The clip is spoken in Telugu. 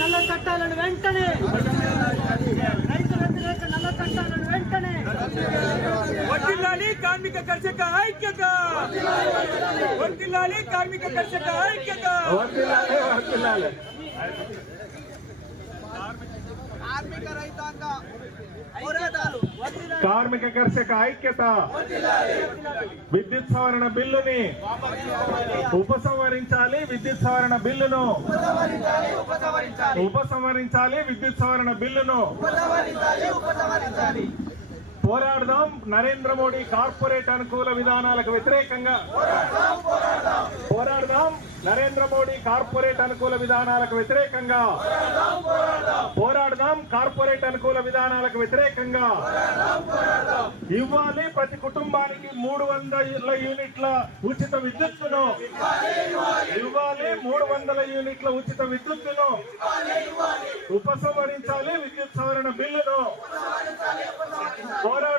నల్ల చట్టాలను వెంటనే రైతు వ్యతిరేక నల్ల చట్టాలను వెంటనే వర్ధిల్లాలి కార్మిక కర్షక ఐక్యత వర్ధిల్లాలి కార్మిక కర్షక ఐక్యత వర్ధిల్లాలి కార్మిక రైతాంగ పోరాటాలు కార్మిక కర్షక ఐక్యత విద్యుత్ సవరణ బిల్లుని ఉపసంహరించాలి విద్యుత్ సవరణ బిల్లును ఉపసంహరించాలి విద్యుత్ సవరణ బిల్లును పోరాడదాం నరేంద్ర మోడీ కార్పొరేట్ అనుకూల విధానాలకు వ్యతిరేకంగా పోరాడదాం నరేంద్ర మోడీ కార్పొరేట్ అనుకూల విధానాలకు వ్యతిరేకంగా పోరాడదాం కార్పొరేట్ అనుకూల విధానాలకు వ్యతిరేకంగా ఇవ్వాలి ప్రతి కుటుంబానికి 300 యూనిట్ల ఉచిత విద్యుత్తును ఇవ్వాలి 300 యూనిట్ల ఉచిత విద్యుత్తును ఉపసంహరించాలి విద్యుత్ సవరణ బిల్లును పోరాడదాం